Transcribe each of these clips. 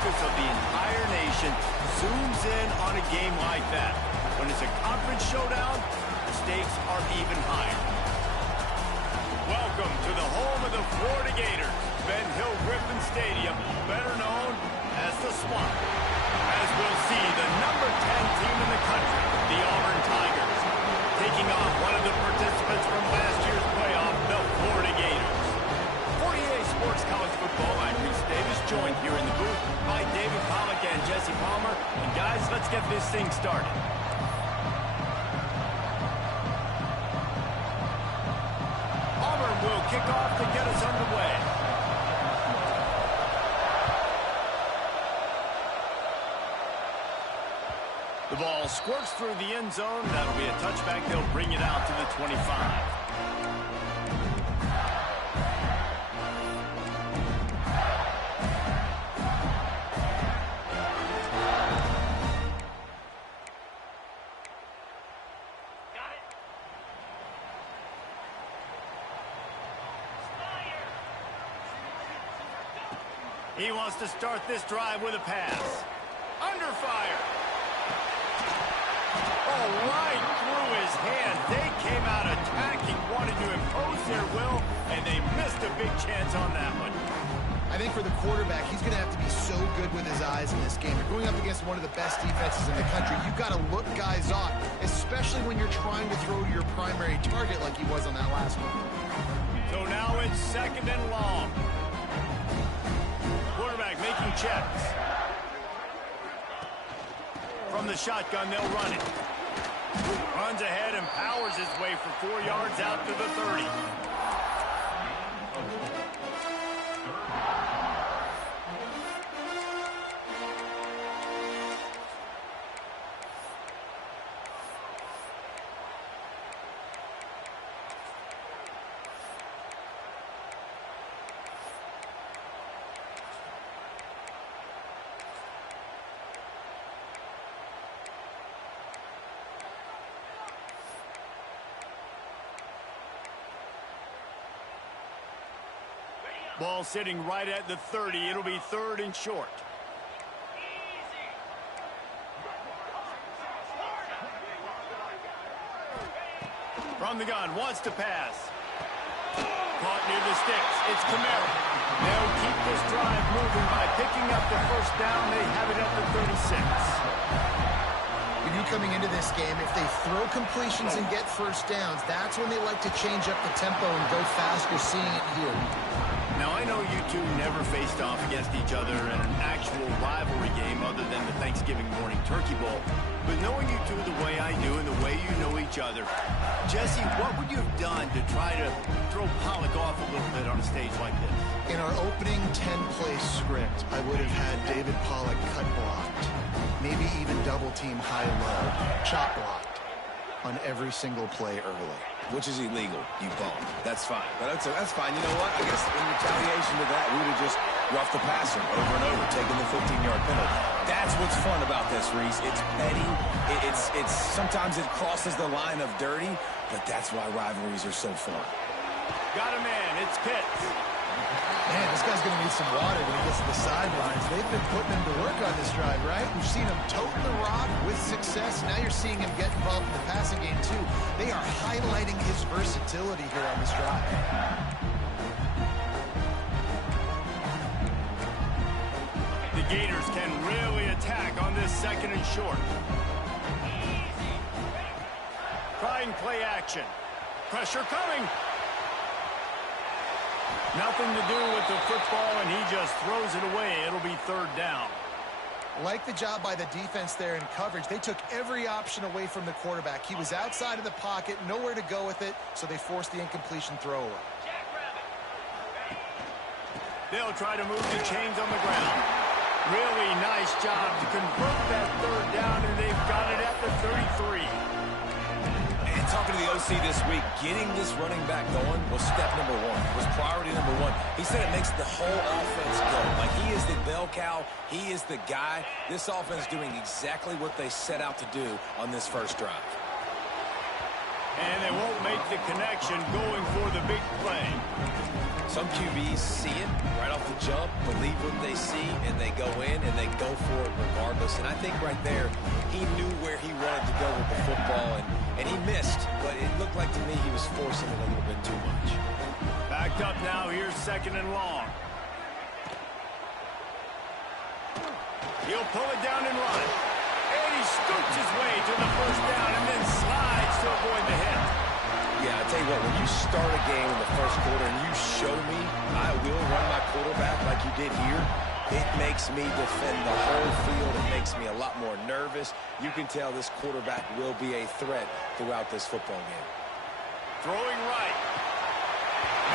focus of the entire nation zooms in on a game like that. When it's a conference showdown, the stakes are even higher. Welcome to the home of the Florida Gators, Ben Hill Griffin Stadium, better known as the Swamp. As we'll see, the number 10 team in the country, the Auburn Tigers, taking on one of the participants from last year's playoff, the Florida Gators. 48 Sports College Football, I'm Reese Davis, joined here in the booth by David Pollack and Jesse Palmer. And guys, let's get this thing started. Auburn will kick off to get us underway. The ball squirts through the end zone. That'll be a touchback. They'll bring it out to the 25. He wants to start this drive with a pass. Under fire. Oh, right through his hand. They came out attacking, wanted to impose their will, and they missed a big chance on that one. I think for the quarterback, he's going to have to be so good with his eyes in this game. You're going up against one of the best defenses in the country. You've got to look guys off, especially when you're trying to throw to your primary target like he was on that last one. So now it's 2nd and long. Quarterback making checks. From the shotgun, they'll run it. Runs ahead and powers his way for 4 yards out to the 30. Ball sitting right at the 30. It'll be 3rd and short. From the gun, wants to pass. Caught near the sticks. It's Camara. They'll keep this drive moving by picking up the first down. They have it at the 36. We knew coming into this game, if they throw completions and get first downs, that's when they like to change up the tempo and go fast. You're seeing it here. Now, I know you two never faced off against each other in an actual rivalry game other than the Thanksgiving Thanksgiving morning turkey bowl. But knowing you two the way I do and the way you know each other, Jesse, what would you have done to try to throw Pollock off a little bit on a stage like this? In our opening 10-play script, I would have had David Pollock cut blocked, maybe even double-team high-low, chop blocked on every single play early. Which is illegal, you bum. That's fine. But that's fine. You know what? I guess in retaliation to that, we would have just roughed the passer over and over, taking the 15-yard penalty. That's what's fun about this, Reese. It's petty. It's sometimes it crosses the line of dirty, but that's why rivalries are so fun. Got a man. It's Pitts. Man, this guy's going to need some water when he gets to the sidelines. They've been putting him to work on this drive, right? We've seen him toting the rock with success. Now you're seeing him get involved in the passing game, too. They are highlighting his versatility here on this drive. The Gators can really attack on this second and short. Trying play action. Pressure coming. Nothing to do with the football, and he just throws it away. It'll be third down. Like the job by the defense there in coverage. They took every option away from the quarterback. He was outside of the pocket, nowhere to go with it, so they forced the incompletion throwaway. They'll try to move the chains on the ground. Really nice job to convert that third down, and they've got it at the 33. And talking to the OC this week, getting this running back going was step number one, was priority number one. He said it makes the whole offense go. Like, he is the bell cow. He is the guy. This offense doing exactly what they set out to do on this first drive. And they won't make the connection going for the big play. Some QBs see it right off the jump, believe what they see, and they go in and they go for it regardless. And I think right there, he knew where he wanted to go with the football, and he missed. But it looked like to me he was forcing it a little bit too much. Backed up now. Here's second and long. He'll pull it down and run. And he scoops his way to the first down and then slides to avoid the hit. Yeah, I tell you what, when you start a game in the first quarter and you show me I will run my quarterback like you did here, it makes me defend the whole field. It makes me a lot more nervous. You can tell this quarterback will be a threat throughout this football game. Throwing right.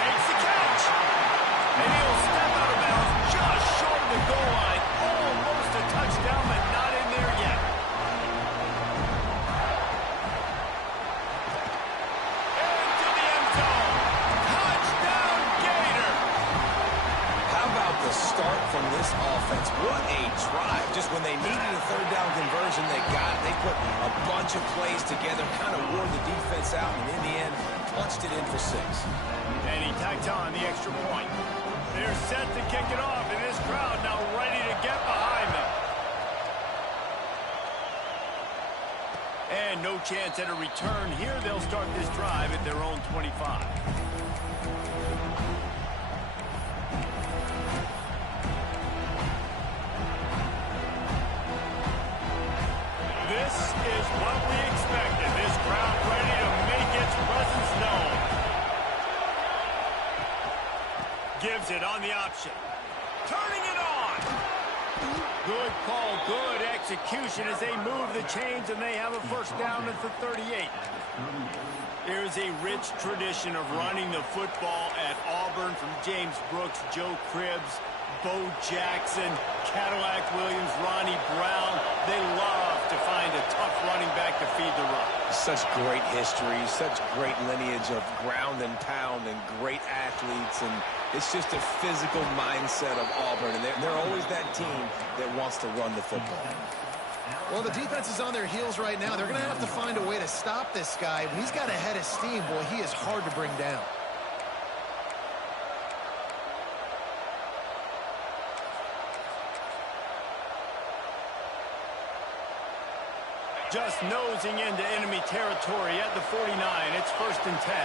Makes the catch. And he'll step out of bounds just short of the goal line. Almost a touchdown, but not in there yet. Into the end zone. Touchdown, Gator. How about the start from this offense? What a drive. Just when they needed a third down conversion, they got it. They put a bunch of plays together, kind of wore the defense out, and in the end, punched it in for 6. And he tacked on the extra point. They're set to kick it off, and this crowd now ready to get behind them. And no chance at a return here. They'll start this drive at their own 25. This is what we expected. This crowd ready to make its presence known. Gives it on the option. Turning it on. Good call, good execution as they move the chains, and they have a first down at the 38. There's a rich tradition of running the football at Auburn from James Brooks, Joe Cribbs, Bo Jackson, Cadillac Williams, Ronnie Brown. They love to find a tough running back to feed the run. Such great history, such great lineage of ground and pound and great athletes, and it's just a physical mindset of Auburn, and they're always that team that wants to run the football. Well, the defense is on their heels right now. They're going to have to find a way to stop this guy. When he's got a head of steam, boy, he is hard to bring down. Just nosing into enemy territory at the 49. It's first and 10.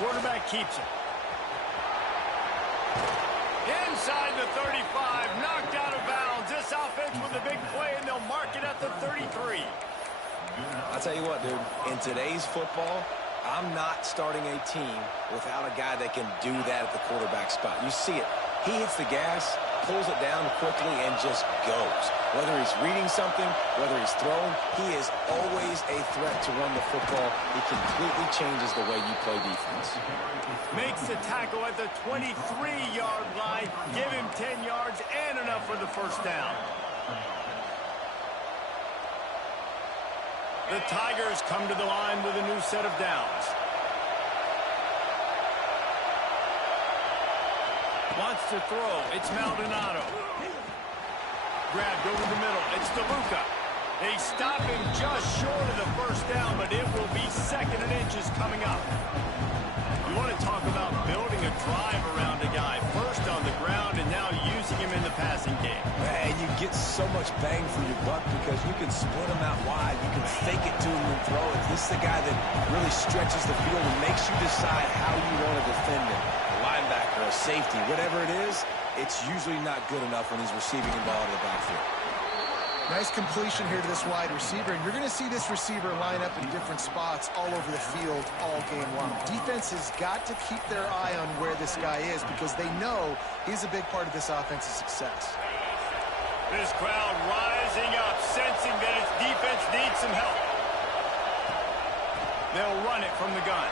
Quarterback keeps it. Inside the 35, knocked out of bounds. This offense with a big play, and they'll mark it at the 33. I'll tell you what, dude, in today's football, I'm not starting a team without a guy that can do that at the quarterback spot. You see it. He hits the gas, pulls it down quickly, and just goes. Whether he's reading something, whether he's throwing, he is always a threat to run the football. He completely changes the way you play defense. Makes the tackle at the 23-yard line. Give him 10 yards and enough for the first down. The Tigers come to the line with a new set of downs. Wants to throw. It's Maldonado. Grabbed over the middle. It's DeLuca. They stop him just short of the first down, but it will be 2nd and inches coming up. You want to talk about building a drive around a guy. First on the ground and now using him in the passing game. And you get so much bang for your buck because you can split him out wide. You can fake it to him and throw it. This is the guy that really stretches the field and makes you decide how you want to defend him. A linebacker, a safety, whatever it is, it's usually not good enough when he's receiving the ball in the backfield. Nice completion here to this wide receiver, and you're going to see this receiver line up in different spots all over the field all game long. Defense has got to keep their eye on where this guy is because they know he's a big part of this offense's success. This crowd rising up, sensing that its defense needs some help. They'll run it from the gun.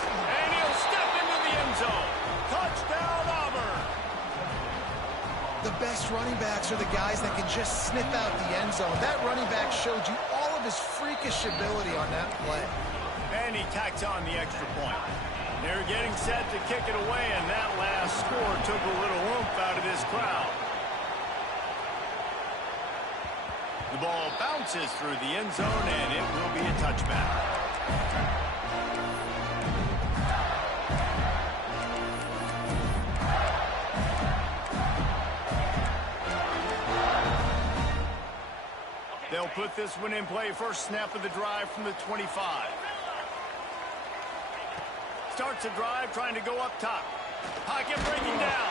And he'll step into the end zone. Touchdown, Auburn! The best running backs are the guys that can just sniff out the end zone. That running back showed you all of his freakish ability on that play. And he tacks on the extra point. They're getting set to kick it away, and that last score took a little oomph out of this crowd. The ball bounces through the end zone, and it will be a touchback. They'll put this one in play. First snap of the drive from the 25. Starts a drive trying to go up top. Pocket breaking down.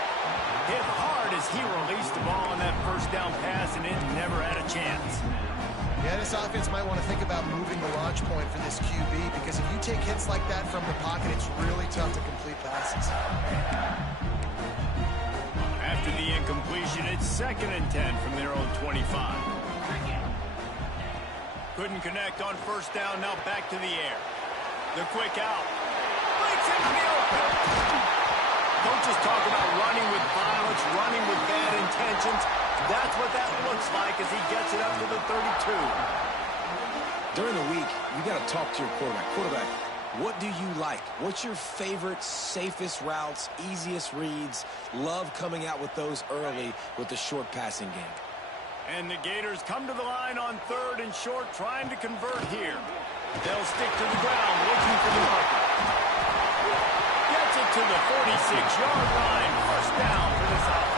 Hit hard as he released the ball on that first down pass, and it never had a chance. Yeah, this offense might want to think about moving the launch point for this QB because if you take hits like that from the pocket, it's really tough to complete passes. After the incompletion, it's 2nd and 10 from their own 25. Couldn't connect on first down, now back to the air. The quick out. Breaks into the open. Coaches talk about running with violence, running with bad intentions. That's what that looks like as he gets it up to the 32. During the week, you got to talk to your quarterback. Quarterback, what do you like? What's your favorite, safest routes, easiest reads? Love coming out with those early with the short passing game. And the Gators come to the line on 3rd and short, trying to convert here. They'll stick to the ground, looking for the marker. Gets it to the 46-yard line. First down for this offense.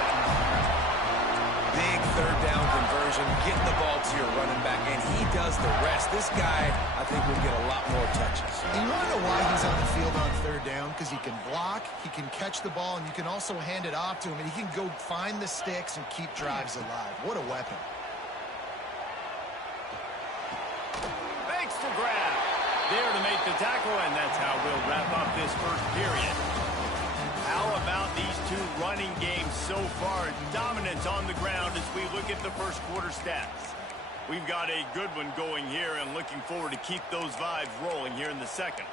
Big 3rd down conversion, getting the ball to your running back, and he does the rest. This guy, I think, will get a lot more touches. And you want to know why he's on the field on 3rd down? Because he can block, he can catch the ball, and you can also hand it off to him, and he can go find the sticks and keep drives alive. What a weapon. Makes the grab. There to make the tackle, and that's how we'll wrap up this first period. How about these two running games so far? Dominance on the ground as we look at the first quarter stats. We've got a good one going here and looking forward to keep those vibes rolling here in the second.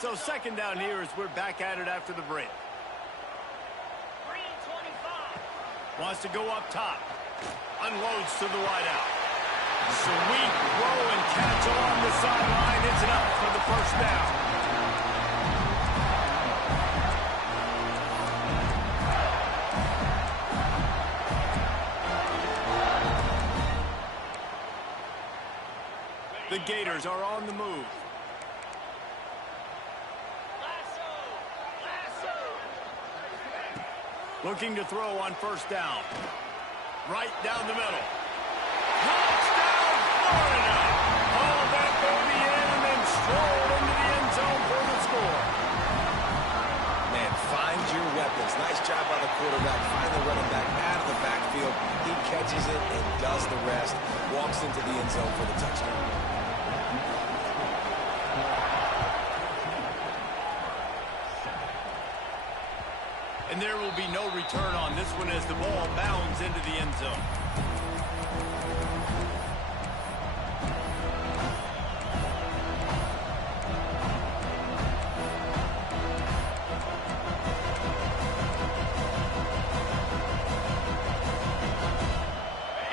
So 2nd down here as we're back at it after the break. Wants to go up top. Unloads to the wideout. Sweet throw and catch along the sideline. It's enough for the first down. The Gators are on the move. Looking to throw on first down. Right down the middle. Touchdown, Florida! Haul that baby in and then stroll into the end zone for the score. Man, find your weapons. Nice job by the quarterback. Find the running back out of the the backfield. He catches it and does the rest. Walks into the end zone for the touchdown. And there will be no return on this one as the ball bounds into the end zone.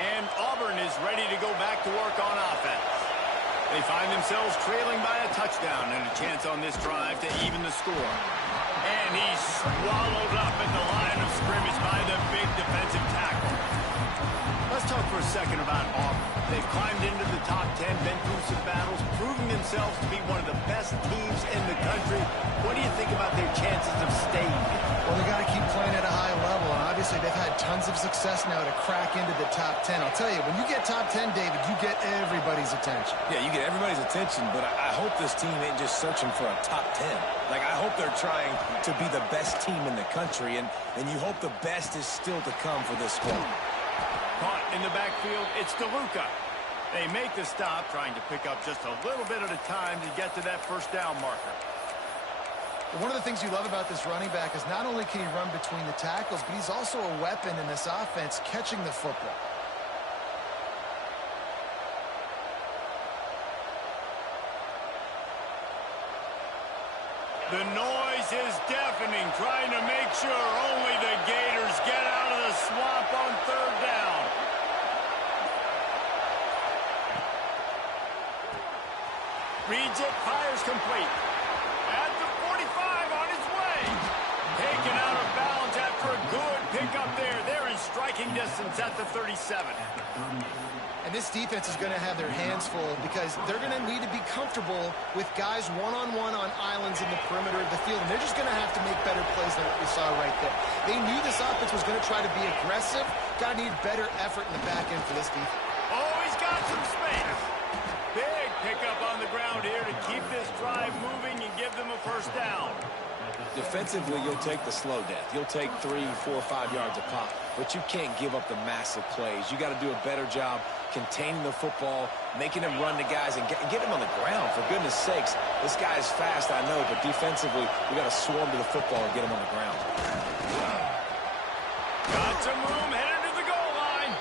And Auburn is ready to go back to work on offense. They find themselves trailing by a touchdown and a chance on this drive to even the score. And he's swallowed up at the line of scrimmage by the big defensive tackle. Let's talk for a second about Auburn. They've climbed into the top 10, been through some battles, proving themselves to be one of the best teams in the country. What do you think about their chances of staying here? Well, they got to keep playing at a high level, and obviously they've had tons of success now to crack into the top 10. I'll tell you, when you get top 10, David, you get everybody's attention. Yeah, you get everybody's attention, but I hope this team ain't just searching for a top 10. Like, I hope they're trying to be the best team in the country, and you hope the best is still to come for this squad. Caught in the backfield, it's DeLuca. They make the stop, trying to pick up just a little bit at a time to get to that first down marker. One of the things you love about this running back is not only can he run between the tackles, but he's also a weapon in this offense catching the football. The noise is deafening, trying to make sure only the Gators get out of the swamp on third down. Reads it, fires complete. At the 45, on his way. Taken out of bounds after a good pickup there. They're in striking distance at the 37. And this defense is going to have their hands full because they're going to need to be comfortable with guys one-on-one on islands in the perimeter of the field. And they're just going to have to make better plays than what we saw right there. They knew this offense was going to try to be aggressive. Got to need better effort in the back end for this defense. Oh, he's got some space. Big pickup on the ground here to keep this drive moving and give them a first down. Defensively, you'll take the slow death. You'll take 3, 4, 5 yards a pop, but you can't give up the massive plays. You got to do a better job containing the football, making him run to guys, and get him on the ground. For goodness sakes, this guy is fast, I know, but defensively, we got to swarm to the football and get him on the ground. Got some room, headed to the goal line.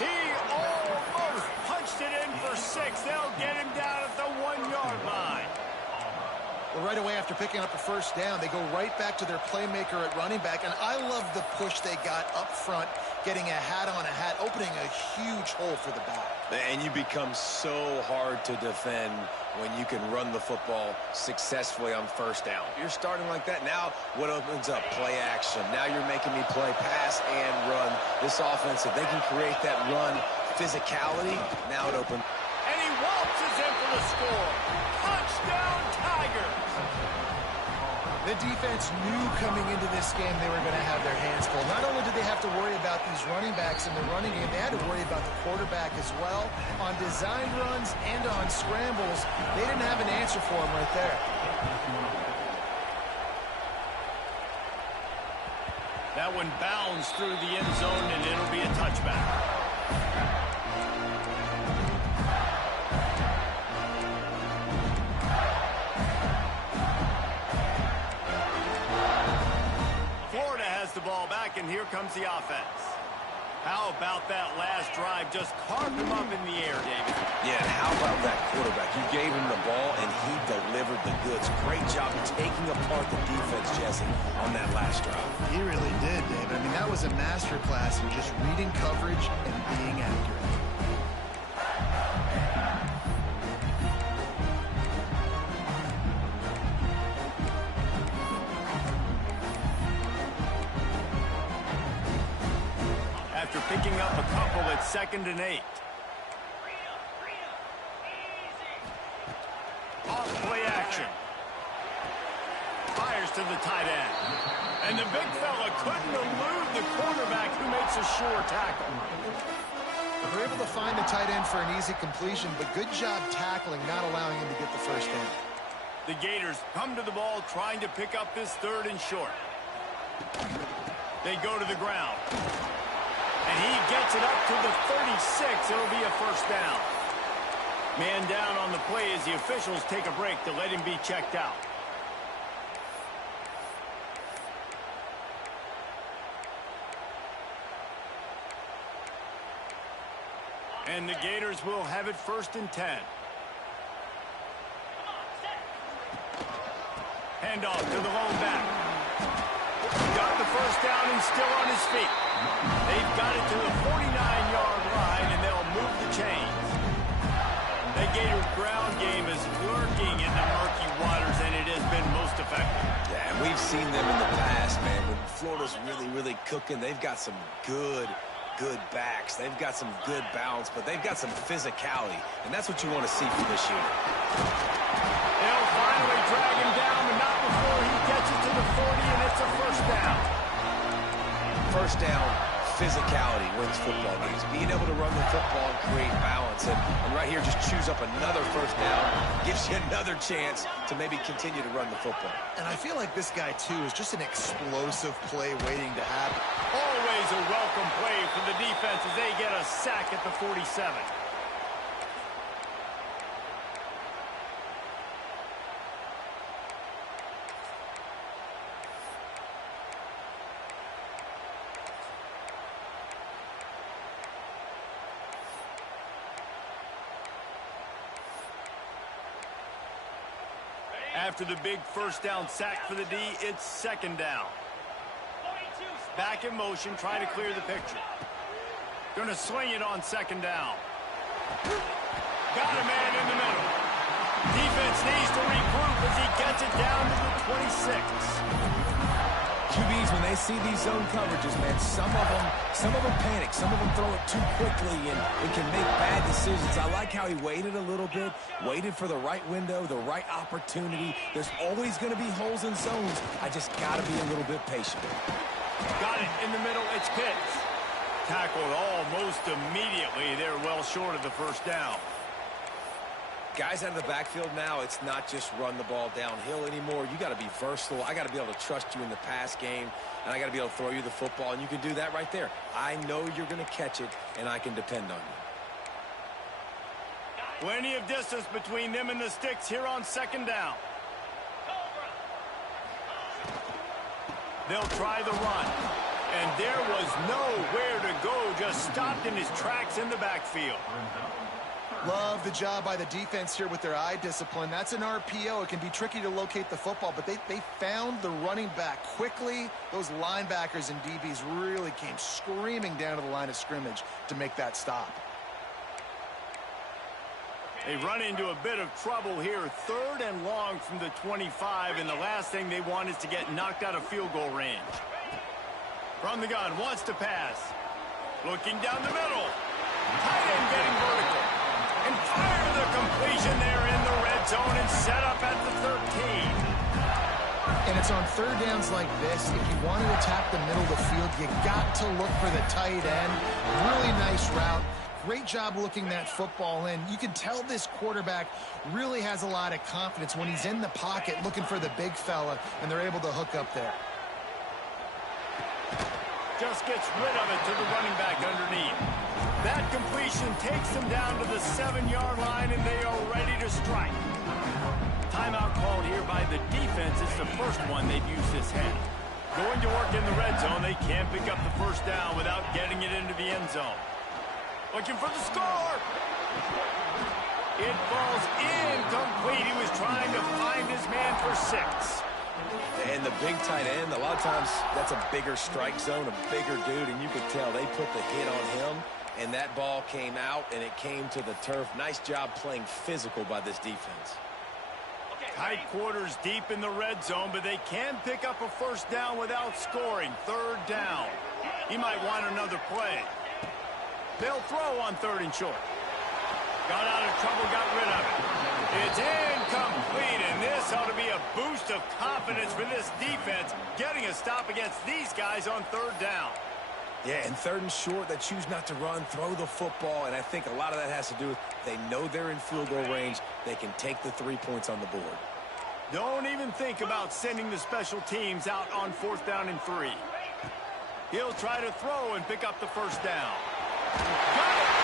He almost punched it in for 6. They'll get him down at the 1-yard line. Well, right away after picking up a first down, they go right back to their playmaker at running back. And I love the push they got up front, getting a hat on a hat, opening a huge hole for the back. And you become so hard to defend when you can run the football successfully on first down. You're starting like that. Now what opens up? Play action. Now you're making me play pass and run. This offense, if they can create that run physicality, now it opens. And he waltzes in for the score. Touchdown, Tigers. The defense knew coming into this game they were going to have their hands full. Not only did they have to worry about these running backs in the running game, they had to worry about the quarterback as well. On design runs and on scrambles, they didn't have an answer for him right there. That one bounds through the end zone, and it'll be a touchback. The ball back, and here comes the offense. How about that last drive? Just carved him up in the air, David. Yeah, and how about that quarterback? You gave him the ball, and he delivered the goods. Great job taking apart the defense, Jesse, on that last drive. He really did, David. I mean, that was a masterclass in just reading coverage and being accurate. After picking up a couple at 2nd and 8. Off play action. Fires to the tight end. And the big fella couldn't elude the quarterback who makes a sure tackle. They were able to find the tight end for an easy completion, but good job tackling, not allowing him to get the first down. The Gators come to the ball trying to pick up this 3rd and short. They go to the ground. And he gets it up to the 36. It'll be a first down. Man down on the play as the officials take a break to let him be checked out. And the Gators will have it 1st and 10. Handoff to the lone back. Got the first down and still on his feet. They've got it to the 49-yard line, and they'll move the chains. The Gator ground game is lurking in the murky waters, and it has been most effective. Yeah, and we've seen them in the past, man. When Florida's really, really cooking, they've got some good backs. They've got some good balance, but they've got some physicality, and that's what you want to see from this unit. They'll finally drag him down, but not before he gets it to the 40, and it's a first down. First down, physicality wins football games. Being able to run the football and create balance, and right here just choose up another first down, gives you another chance to maybe continue to run the football. And I feel like this guy, too, is just an explosive play waiting to happen. Always a welcome play for the defense as they get a sack at the 47. After the big first down sack for the D, it's 2nd down. Back in motion, trying to clear the picture. Going to swing it on 2nd down. Got a man in the middle. Defense needs to regroup as he gets it down to the 26. QBs, when they see these zone coverages, man, some of them panic. Some of them throw it too quickly and can make bad decisions. I like how he waited a little bit, waited for the right window, the right opportunity. There's always going to be holes in zones. I just got to be a little bit patient. Got it in the middle. It's Pitts. Tackled almost immediately. They're well short of the first down. Guys out of the backfield now, it's not just run the ball downhill anymore. You got to be versatile. I got to be able to trust you in the pass game, and I got to be able to throw you the football, and you can do that right there. I know you're going to catch it, and I can depend on you. Plenty of distance between them and the sticks here on 2nd down. They'll try the run. And there was nowhere to go, just stopped in his tracks in the backfield. Love the job by the defense here with their eye discipline. That's an RPO. It can be tricky to locate the football, but they found the running back quickly. Those linebackers and DBs really came screaming down to the line of scrimmage to make that stop. They run into a bit of trouble here. 3rd and long from the 25, and the last thing they want is to get knocked out of field goal range. From the gun, wants to pass. Looking down the middle. Tight end getting vertical. And fire the completion there in the red zone and set up at the 13. And it's on 3rd downs like this. If you want to attack the middle of the field, you got to look for the tight end. Really nice route. Great job looking that football in. You can tell this quarterback really has a lot of confidence when he's in the pocket looking for the big fella, and they're able to hook up there. Just gets rid of it to the running back underneath. That completion takes them down to the 7-yard line, and they are ready to strike. Timeout called here by the defense. It's the first one they've used this half. Going to work in the red zone. They can't pick up the first down without getting it into the end zone. Looking for the score. It falls incomplete. He was trying to find his man for 6. And the big tight end, a lot of times that's a bigger strike zone, a bigger dude, and you could tell they put the hit on him, and that ball came out, and it came to the turf. Nice job playing physical by this defense. Tight quarters deep in the red zone, but they can pick up a first down without scoring. 3rd down. He might want another play. They'll throw on 3rd and short. Got out of trouble, got rid of it. It's incomplete, and this ought to be a boost of confidence for this defense, getting a stop against these guys on 3rd down. Yeah, and 3rd and short, they choose not to run, throw the football, and I think a lot of that has to do with they know they're in field goal range. They can take the 3 points on the board. Don't even think about sending the special teams out on 4th down and 3. He'll try to throw and pick up the first down. Got it!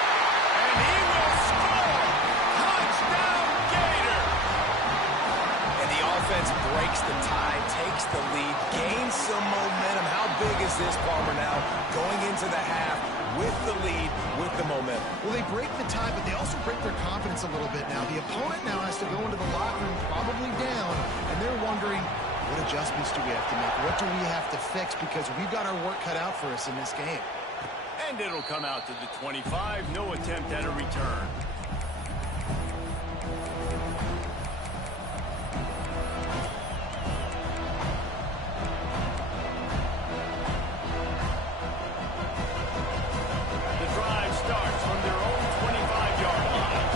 And he will score! Touchdown, Gator! And the offense breaks the tie, takes the lead, gains some momentum. How big is this, Palmer, now going into the half with the lead, with the momentum? Well, they break the tie, but they also break their confidence a little bit now. The opponent now has to go into the locker room probably down, and they're wondering, what adjustments do we have to make? What do we have to fix? Because we've got our work cut out for us in this game. And it'll come out to the 25. No attempt at a return. The drive starts from their own 25-yard line.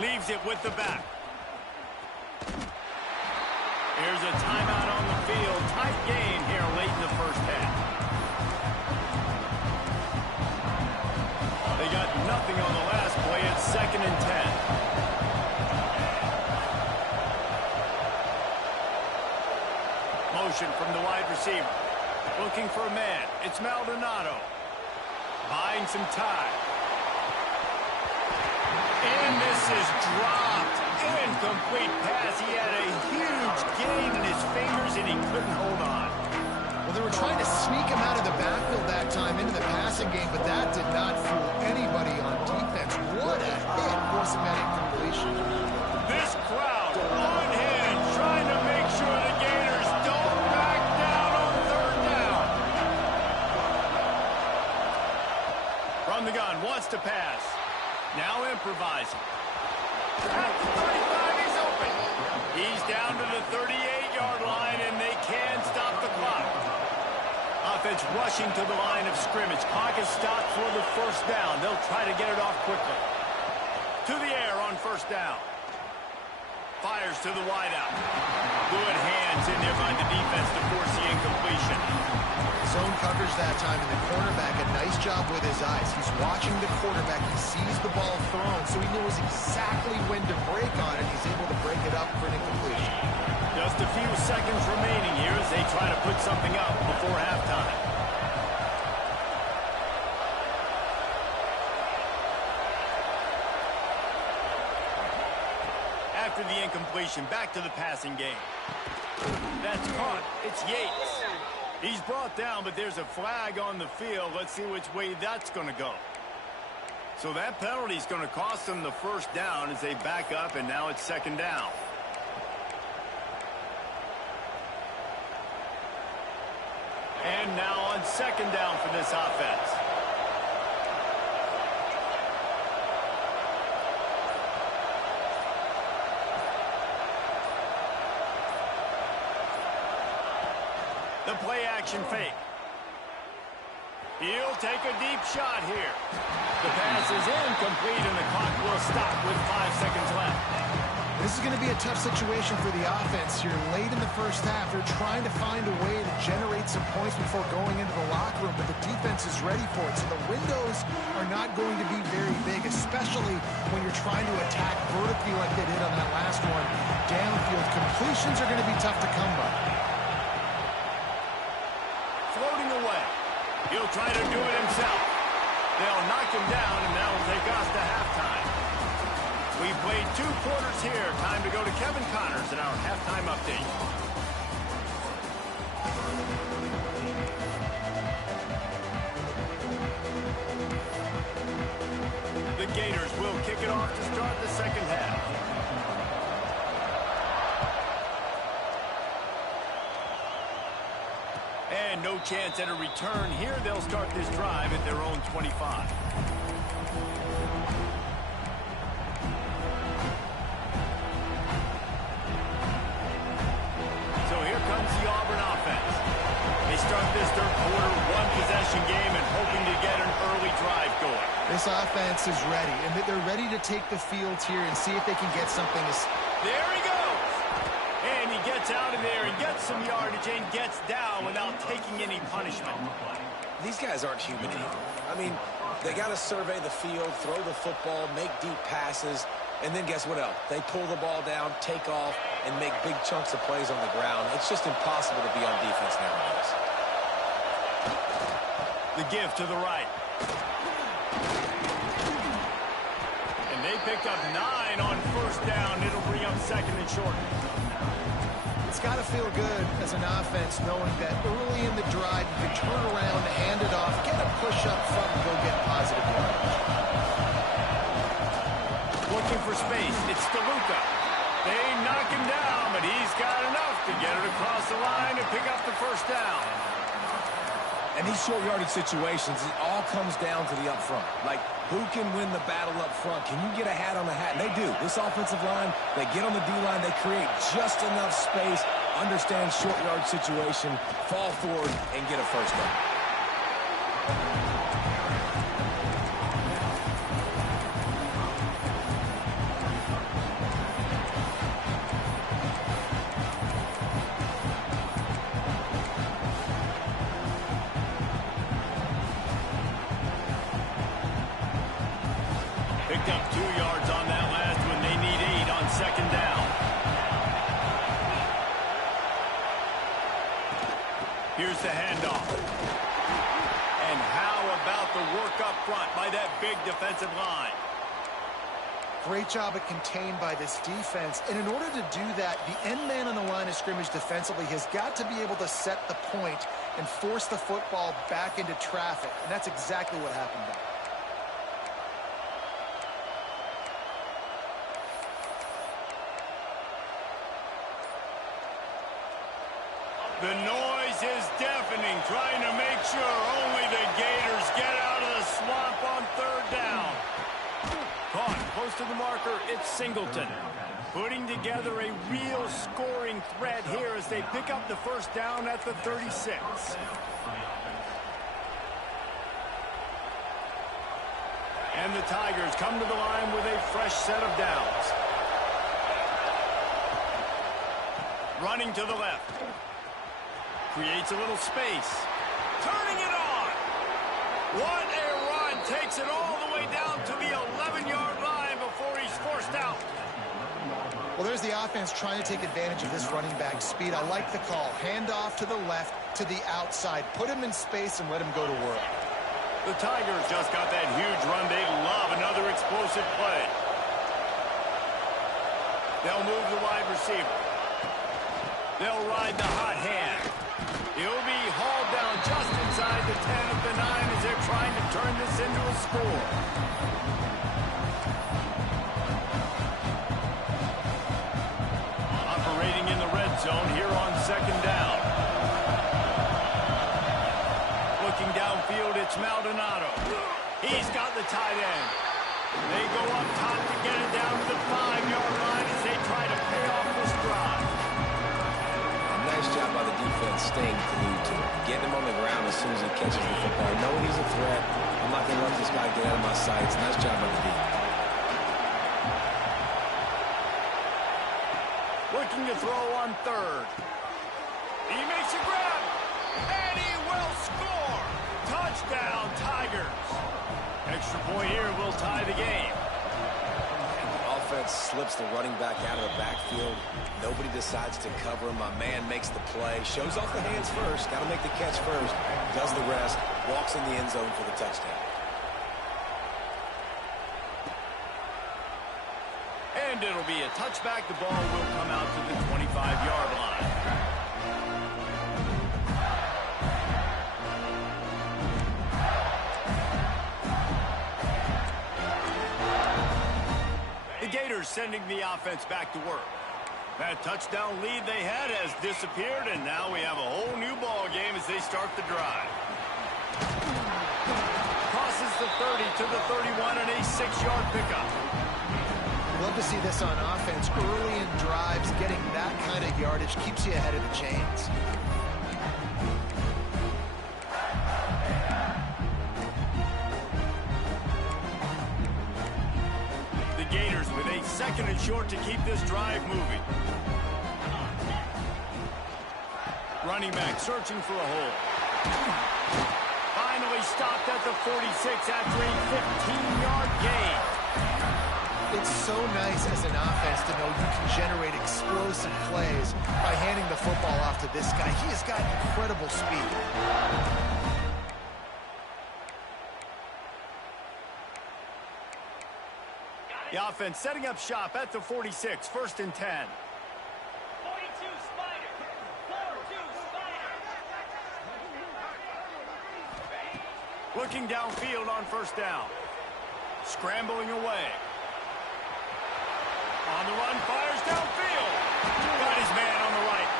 Leaves it with the back. Here's a timeout on the field. Tight game here late in the first half. They got nothing on the last play. It's 2nd and 10. Motion from the wide receiver. Looking for a man. It's Maldonado. Buying some time. And this is dropped. Incomplete pass. He had a huge gain in his fingers, and he couldn't hold on. Well, they were trying to sneak him out of the backfield that time into the passing game, but that did not fool anybody on defense. What a hit, forcing that incompletion. This crowd on hand trying to make sure the Gators don't back down on 3rd down. From the gun, wants to pass. Now improvising. At the 35, he's open. He's down to the 38-yard line, and they can stop the clock. Offense rushing to the line of scrimmage. Clock is stopped for the first down. They'll try to get it off quickly. To the air on 1st down. Fires to the wideout. Good hands in there by the defense to force the incompletion. Zone coverage that time, and the cornerback, a nice job with his eyes. He's watching the quarterback. He sees the ball thrown, so he knows exactly when to break on it. He's able to break it up for an incompletion. Just a few seconds remaining here as they try to put something up before halftime. After the incompletion, back to the passing game. That's caught. It's Yates. He's brought down, but there's a flag on the field. Let's see which way that's going to go. So that penalty is going to cost them the first down as they back up, and now it's 2nd down. And now on 2nd down for this offense. The play-action fake. He'll take a deep shot here. The pass is incomplete, and the clock will stop with 5 seconds left. This is going to be a tough situation for the offense here. Late in the first half, they're trying to find a way to generate some points before going into the locker room, but the defense is ready for it. So the windows are not going to be very big, especially when you're trying to attack vertically like they did on that last one. Downfield completions are going to be tough to come by. Floating away. He'll try to do it himself. They'll knock him down, and that'll take us to halftime. We played 2 quarters here. Time to go to Kevin Connors in our halftime update. The Gators will kick it off to start the second half. And no chance at a return here. They'll start this drive at their own 25. So here comes the Auburn offense. They start this 3rd quarter, 1-possession game, and hoping to get an early drive going. This offense is ready, and they're ready to take the field here and see if they can get something. There he goes. And he gets out of there and gets some yardage and gets down without taking any punishment. These guys aren't human either. I mean, they got to survey the field, throw the football, make deep passes, and then guess what else? They pull the ball down, take off, and make big chunks of plays on the ground. It's just impossible to be on defense nowadays. The give to the right. And they picked up 9 on first down. It'll bring up second and short. It's got to feel good as an offense knowing that early in the drive you can turn around, hand it off, get a push up front, and go get positive yardage. Looking for space. It's DeLuca. They knock him down, but he's got enough to get it across the line and pick up the first down. And these short yardage situations, it all comes down to the up front. Like, who can win the battle up front? Can you get a hat on the hat? And they do. This offensive line, they get on the D-line, they create just enough space, understand short yard situation, fall forward, and get a first down. Picked up 2 yards on that last one. They need 8 on second down. Here's the handoff. And how about the work up front by that big defensive line? Great job at contained by this defense. And in order to do that, the end man on the line of scrimmage defensively has got to be able to set the point and force the football back into traffic. And that's exactly what happened there. The noise is deafening, trying to make sure only the Gators get out of the swamp on third down. Caught close to the marker, it's Singleton. Putting together a real scoring threat here as they pick up the first down at the 36. And the Tigers come to the line with a fresh set of downs. Running to the left. Creates a little space. Turning it on. What a run. Takes it all the way down to the 11-yard line before he's forced out. Well, there's the offense trying to take advantage of this running back speed. I like the call. Hand off to the left, to the outside. Put him in space and let him go to work. The Tigers just got that huge run. They love another explosive play. They'll move the wide receiver. They'll ride the hot hand. He'll be hauled down just inside the 10 of the 9 as they're trying to turn this into a score. Operating in the red zone here on second down. Looking downfield, it's Maldonado. He's got the tight end. They go up top to get it down to the 5-yard line as they try to pay off this drive. Nice job by the defense staying glued to it. Getting him on the ground as soon as he catches the football. Knowing he's a threat, I'm not going to let this guy get out of my sights. Nice job by the defense. Looking to throw on third. He makes a grab, and he will score. Touchdown, Tigers. Extra point here will tie the game. Offense slips the running back out of the backfield. Nobody decides to cover him. My man makes the play. Shows off the hands first. Got to make the catch first. Does the rest. Walks in the end zone for the touchdown. And it'll be a touchback. The ball will come out to the 25-yard line. Gators sending the offense back to work. That touchdown lead they had has disappeared, and now we have a whole new ball game as they start the drive. Crosses the 30 to the 31 and a 6-yard pickup. Love to see this on offense. Early in drives, getting that kind of yardage keeps you ahead of the chains. Gators with a second and short to keep this drive moving. Running back searching for a hole. Finally stopped at the 46 after a 15-yard gain. It's so nice as an offense to know you can generate explosive plays by handing the football off to this guy. He has got incredible speed. The offense setting up shop at the 46, 1st and 10. 42 Spider. 4-2 Spider. Looking downfield on 1st down. Scrambling away. On the run, fires downfield. Got his man on the right.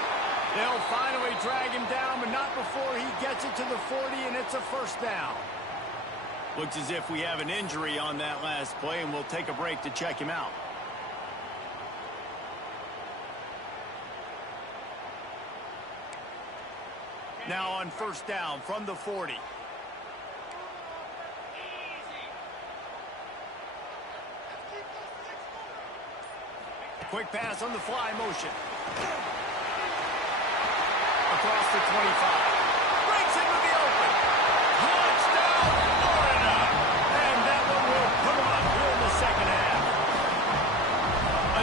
They'll finally drag him down, but not before he gets it to the 40, and it's a 1st down. Looks as if we have an injury on that last play, and we'll take a break to check him out. Now on 1st down from the 40. Quick pass on the fly motion. Across the 25. Breaks into the open. Touchdown, Florida! And that one will put him up here in the 2nd half.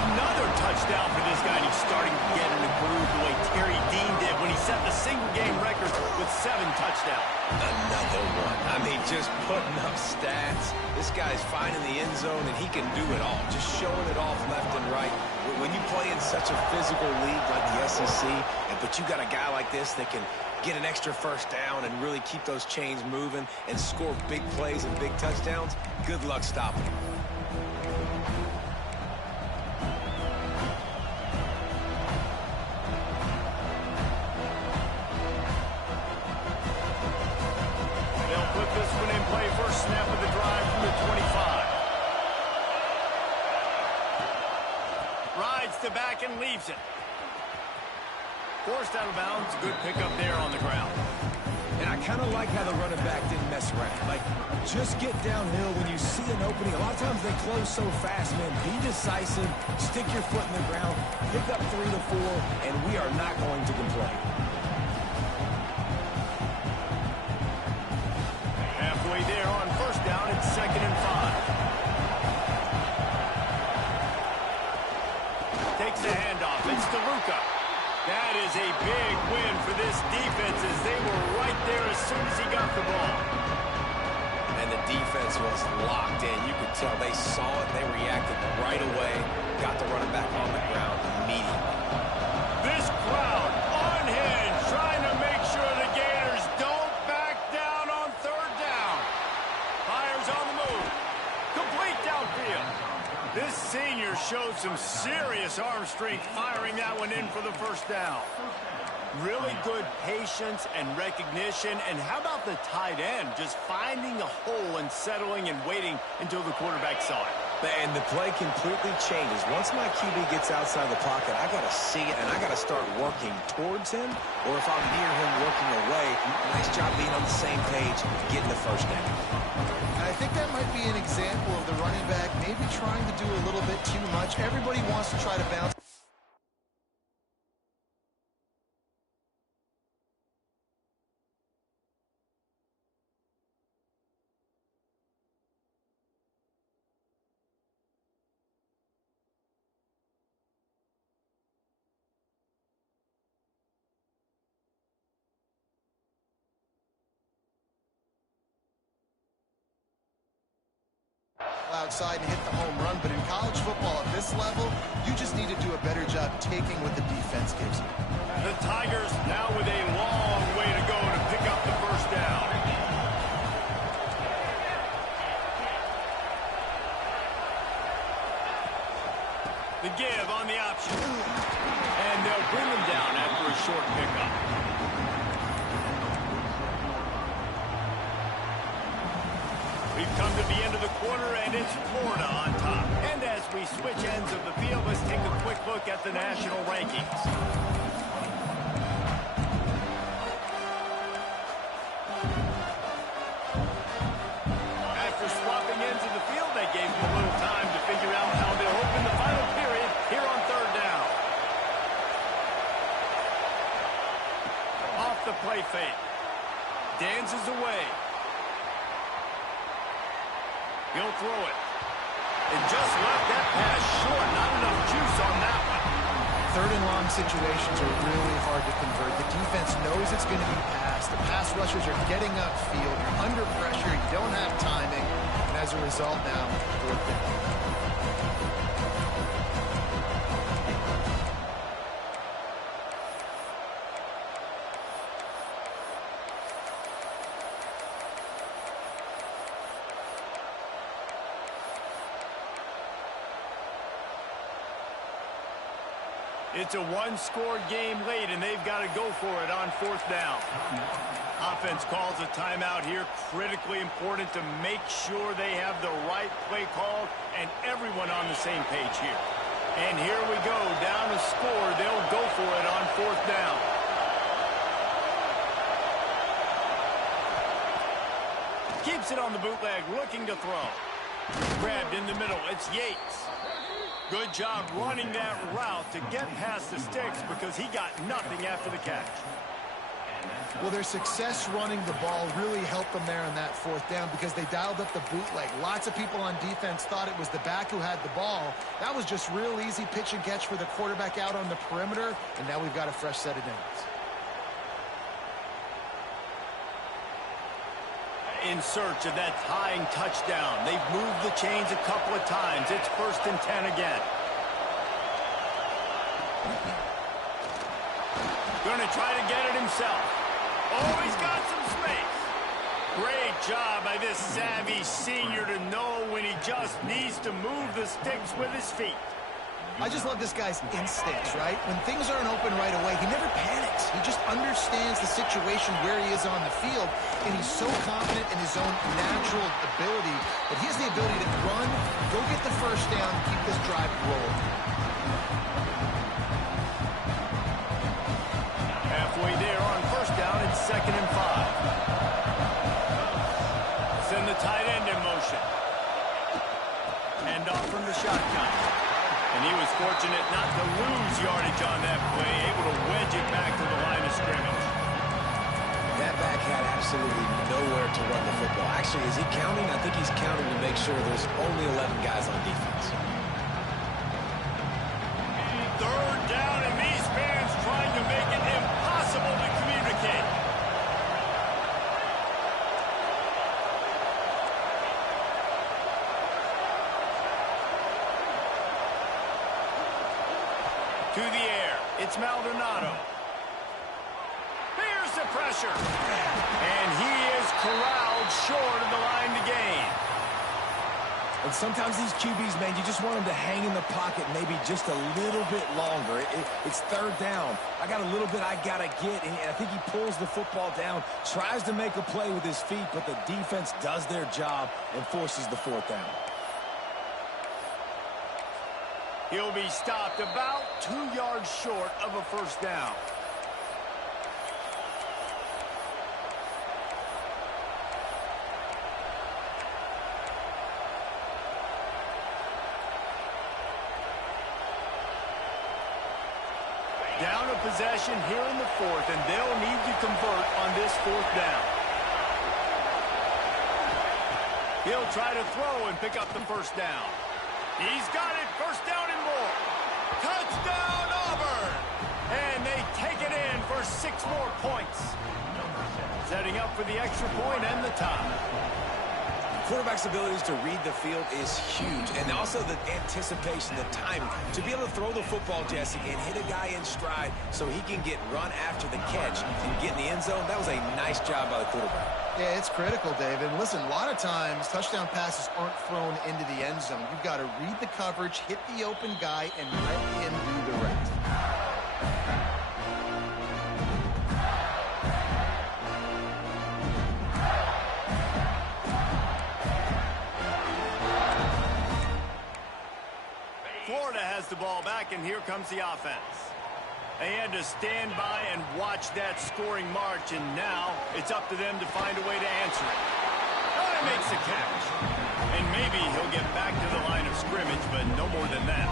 Another touchdown for this guy, and he's starting to get in the groove the way Terry Dean did when he set the single-game record with 7 touchdowns. Another one. I mean, just putting up stats. This guy's finding the end zone, and he can do it all. Just showing it off left and right. When you play in such a physical league like the SEC, but you got a guy like this that can get an extra 1st down and really keep those chains moving and score big plays and big touchdowns, good luck stopping him. They'll put this one in play. 1st snap of the drive from the 25. Rides to back and leaves it. Forced out of bounds. Good pickup there on the ground. And I kind of like how the running back didn't mess around. Like, just get downhill when you see an opening. A lot of times they close so fast, man. Be decisive. Stick your foot in the ground. Pick up 3 to 4, and we are not going to complain. Halfway there on 1st down. It's 2nd and 5. Takes the handoff. It's DeLuca. That is a big win for this defense as they were right there as soon as he got the ball. And the defense was locked in. You could tell they saw it. They reacted right away. Got the running back on the ground immediately. This crowd unhinged, trying to make sure the Gators don't back down on 3rd down. Fires on the move. Complete downfield. This senior showed some serious arm strength firing that one in for the 1st down. Really good patience and recognition. And how about the tight end just finding a hole and settling and waiting until the quarterback saw it? And the play completely changes. Once my QB gets outside the pocket, I got to see it, and I got to start working towards him, or if I'm near him working away, nice job being on the same page, getting the 1st down. I think that might be an example of the running back maybe trying to do a little bit too much. Everybody wants to try to bounce. Outside and hit the home run, but in college football at this level, you just need to do a better job taking what the defense gives you. The Tigers now with a long way to go to pick up the 1st down. The give on the option. And they'll bring him down after a short pickup. We've come to the end of the quarter, and it's Florida on top. And as we switch ends of the field, let's take a quick look at the national rankings. After swapping ends of the field, they gave them a little time to figure out how they'll open the final period here on 3rd down. Off the play fake. Dances away. He'll throw it. And just left that pass short. Not enough juice on that one. Third and long situations are really hard to convert. The defense knows it's going to be passed. The pass rushers are getting upfield. You're under pressure. You don't have timing. And as a result now, fourth down. It's a one-score game late, and they've got to go for it on fourth down. Offense calls a timeout here. Critically important to make sure they have the right play call and everyone on the same page here. And here we go. Down a score. They'll go for it on fourth down. Keeps it on the bootleg, looking to throw. Grabbed in the middle. It's Yates. Good job running that route to get past the sticks because he got nothing after the catch. Well, their success running the ball really helped them there on that fourth down because they dialed up the bootleg. Lots of people on defense thought it was the back who had the ball. That was just real easy pitch and catch for the quarterback out on the perimeter, and now we've got a fresh set of downs. In search of that tying touchdown. They've moved the chains a couple of times. It's 1st and 10 again. Going to try to get it himself. Oh, he's got some space. Great job by this savvy senior to know when he just needs to move the sticks with his feet. I just love this guy's instincts, right? When things aren't open right away, he never panics. He just understands the situation where he is on the field, and he's so confident in his own natural ability that he has the ability to run, go get the first down, and keep this drive rolling. Halfway there on first down, it's 2nd and 5. Send the tight end in motion. Hand off from the shotgun. And he was fortunate not to lose yardage on that play, able to wedge it back to the line of scrimmage. That back had absolutely nowhere to run the football. Actually, is he counting? I think he's counting to make sure there's only 11 guys on defense. Third down, and these fans trying to make it impossible to communicate. To the air, it's Maldonado. Here's the pressure. And he is corralled short of the line to gain. And sometimes these QBs, man, you just want them to hang in the pocket maybe just a little bit longer. It's third down. I got a little bit I got to get, and I think he pulls the football down, tries to make a play with his feet, but the defense does their job and forces the fourth down. He'll be stopped about 2 yards short of a first down. Down a possession here in the fourth, and they'll need to convert on this fourth down. He'll try to throw and pick up the first down. He's got it, first down and more. Touchdown, Auburn! And they take it in for 6 more points. Setting up for the extra point and the tie. Quarterback's abilities to read the field is huge, and also the anticipation, the timing. To be able to throw the football, Jesse, and hit a guy in stride so he can get run after the catch and get in the end zone, that was a nice job by the quarterback. Yeah, it's critical, David. Listen, a lot of times touchdown passes aren't thrown into the end zone. You've got to read the coverage, hit the open guy, and let him do the rest. Florida has the ball back, and here comes the offense. They had to stand by and watch that scoring march, and now it's up to them to find a way to answer it. Oh, he makes the catch. And maybe he'll get back to the line of scrimmage, but no more than that.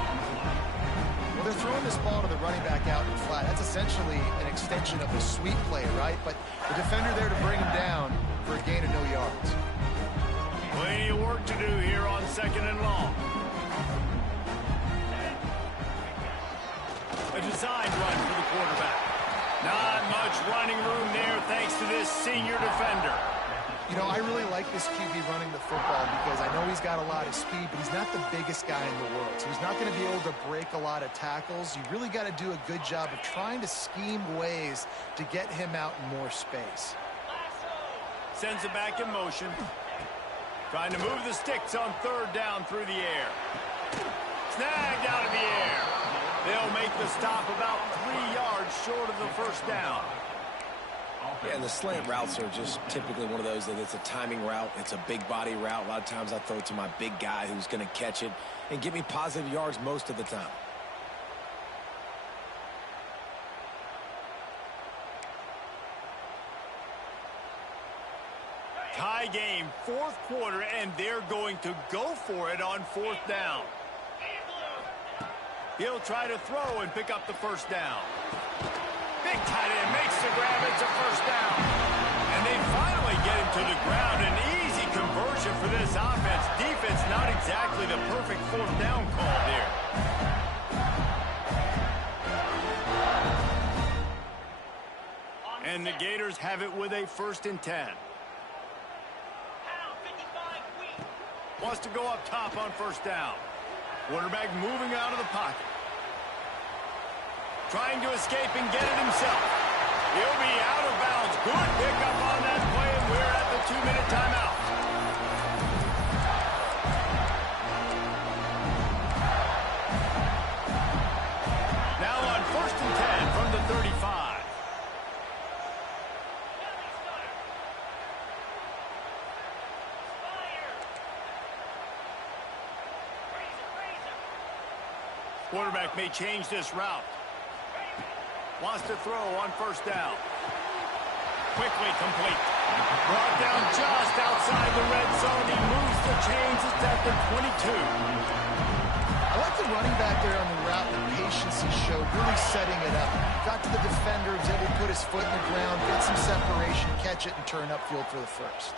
Well, they're throwing this ball to the running back out in flat. That's essentially an extension of the sweep play, right? But the defender there to bring him down for a gain of no yards. Plenty of work to do here on 2nd and long. designed run for the quarterback. Not much running room there thanks to this senior defender. You know, I really like this QB running the football because I know he's got a lot of speed, but he's not the biggest guy in the world. So he's not going to be able to break a lot of tackles. You really got to do a good job of trying to scheme ways to get him out in more space. Sends it back in motion. Trying to move the sticks on third down through the air. Snagged out of the air. They'll make the stop about 3 yards short of the first down. Yeah, and the slant routes are just typically one of those that it's a timing route. It's a big body route. A lot of times I throw it to my big guy who's going to catch it and give me positive yards most of the time. Tie game, fourth quarter, and they're going to go for it on fourth down. He'll try to throw and pick up the first down. Big tight end makes the grab. It's a first down. And they finally get him to the ground. An easy conversion for this offense. Defense not exactly the perfect fourth down call there. And the Gators have it with a 1st and 10. Wants to go up top on first down. Quarterback moving out of the pocket. Trying to escape and get it himself. He'll be out of bounds. Good pickup on that play, and we're at the 2-minute timeout. Now on 1st and 10 from the 35. Quarterback may change this route. Wants to throw on first down. Quickly complete. Brought down just outside the red zone. He moves the chains. It's at the 22. I like the running back there on the route, the patience he showed, really setting it up. Got to the defender, was able to put his foot in the ground, get some separation, catch it, and turn upfield for the first.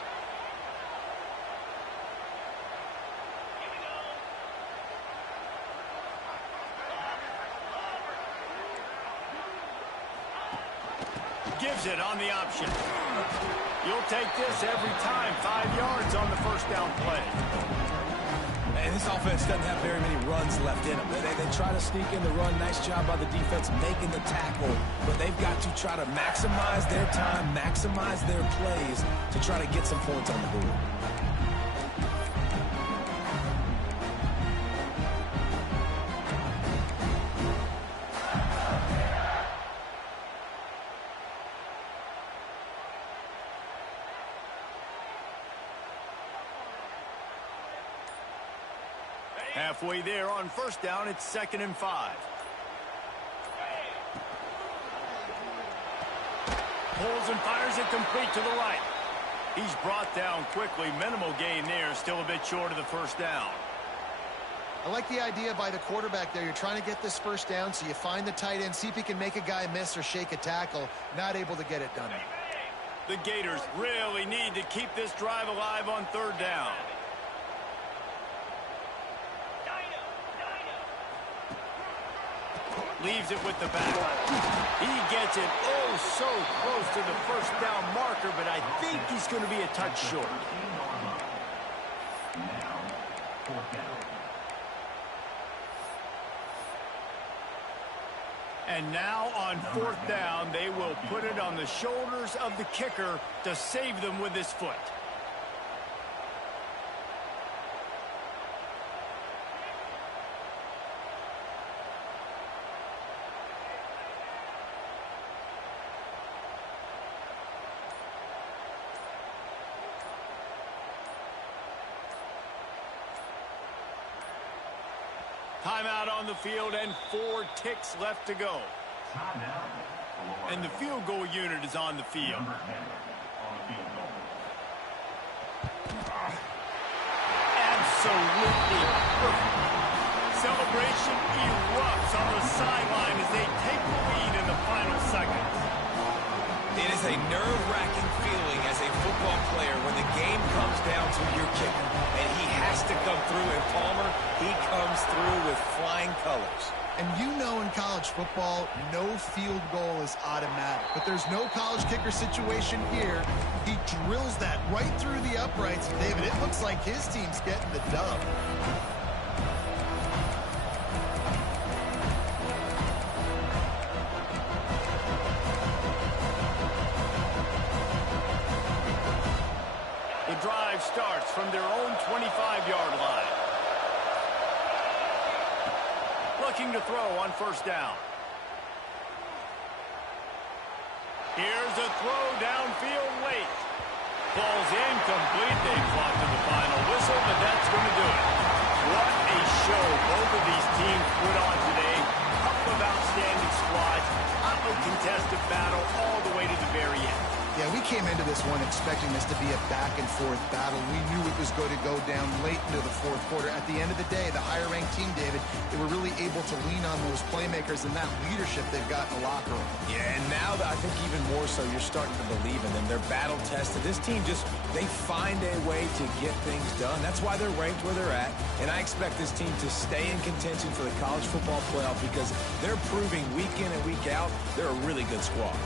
Gives it on the option. You'll take this every time. 5 yards on the first down play. And this offense doesn't have very many runs left in them. They try to sneak in the run. Nice job by the defense making the tackle. But they've got to try to maximize their time, maximize their plays to try to get some points on the board. Halfway there on first down, it's 2nd and 5. Pulls and fires it complete to the right. He's brought down quickly. Minimal gain there, still a bit short of the first down. I like the idea by the quarterback there. You're trying to get this first down, so you find the tight end, see if he can make a guy miss or shake a tackle. Not able to get it done. The Gators really need to keep this drive alive on third down. Leaves it with the back. He gets it so close to the first down marker, but I think he's going to be a touch short. And now on fourth down, they will put it on the shoulders of the kicker to save them with his foot. Timeout on the field and 4 ticks left to go. And the field goal unit is on the field. Absolutely perfect. Celebration erupts on the sideline as they take the lead in the final seconds. It is a nerve-wracking feeling as a football player when the game comes down to your kicker. And he has to come through, and Palmer, he comes through with flying colors. And you know in college football, no field goal is automatic. But there's no college kicker situation here. He drills that right through the uprights. David, it looks like his team's getting the dub. The drive starts from their own 25-yard line. Looking to throw on first down. Here's a throw downfield late. Ball's incomplete. They fought to the final whistle, but that's going to do it. What a show both of these teams put on today. Couple of outstanding squads. Hotly contested battle all the way to the very end. Yeah, we came into this one expecting this to be a back-and-forth battle. We knew it was going to go down late into the fourth quarter. At the end of the day, the higher-ranked team, David, they were really able to lean on those playmakers and that leadership they've got in the locker room. Yeah, and now I think even more so, you're starting to believe in them. They're battle-tested. This team they find a way to get things done. That's why they're ranked where they're at. And I expect this team to stay in contention for the college football playoff because they're proving week in and week out they're a really good squad.